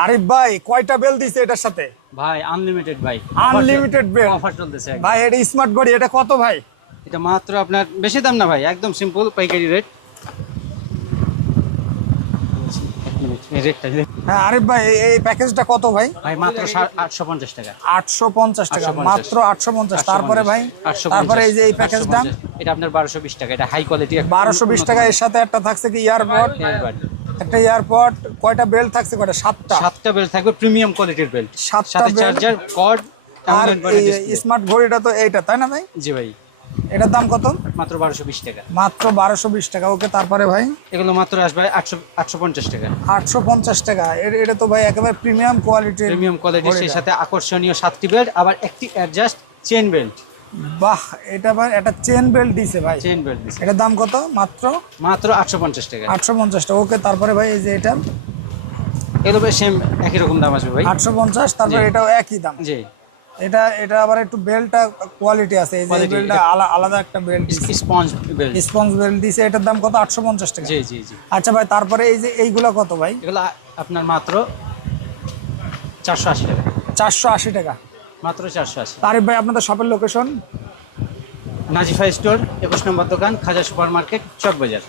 আরিফ ভাই কয়টা বেল দিছে এটার সাথে? ভাই আনলিমিটেড ভাই, আনলিমিটেড বেল অফার চলতেছে একদম। ভাই এটা স্মার্ট ঘড়ি, এটা কত ভাই? এটা মাত্র আপনার বেশি দাম না ভাই, একদম সিম্পল পাইকারি রেট। এই রেটটা হ্যাঁ আরিফ ভাই এই প্যাকেজটা কত ভাই? ভাই মাত্র 850 টাকা। 850 টাকা, 850 মাত্র 850। তারপরে ভাই 850, তারপরে এই যে এই প্যাকেজটা 850 এটা আপনার 1220 টাকা, এটা হাই কোয়ালিটি। 1220 টাকা। এর সাথে একটা থাকছে কি ইয়ারপড, একটা ইয়ারপড। কয়টা বেল্ট থাকছে? কয়টা? 7টা। 7টা বেল্ট থাকবে, প্রিমিয়াম কোয়ালিটির বেল্ট, 7টা সাথে বেল্ট। চার্জার, কর্ড আর এই স্মার্ট ঘড়িটা তো এইটা, তাই না ভাই? জি ভাই, এটার দাম কত? মাত্র 1220 টাকা। মাত্র 1220 টাকা। ওকে, তারপরে ভাই এগুলো মাত্র আসবে 850 টাকা। 850 টাকা। এটা তো ভাই একেবারে প্রিমিয়াম কোয়ালিটির। প্রিমিয়াম কোয়ালিটির, সেই সাথে আকর্ষণীয় 7টি বেল্ট, আবার একটি অ্যাডজাস্ট চেইন বেল্ট। বাহ, এটা ভাই একটা চেন বেল্ট দিছে ভাই। চেইন বেল্ট দিছে। এটার দাম কত? মাত্র মাত্র 850 টাকা। 850 টাকা। ওকে, তারপরে ভাই এই যে এটা এগুলো সেম একই রকম দাম আসবে ভাই, 850। তারপরে জি। এটাও একই দাম। জি, এটা আবার একটু বেল্টটা কোয়ালিটি আছে। এই যে Quality, বেল্টটা আলাদা একটা belt, sponge belt. Sponge belt দিছে। এটার দাম কত? 850 টাকা। জি জি জি। আচ্ছা ভাই, তারপরে এই যে এইগুলা কত ভাই? এগুলো আপনার মাত্র 480 টাকা। 480 টাকা। মাত্র 480। আরিফ ভাই আপনাদের শপের লোকেশন? নাজিফা স্টোর, 21 নম্বর দোকান, খাজা সুপার মার্কেট, চক বাজার।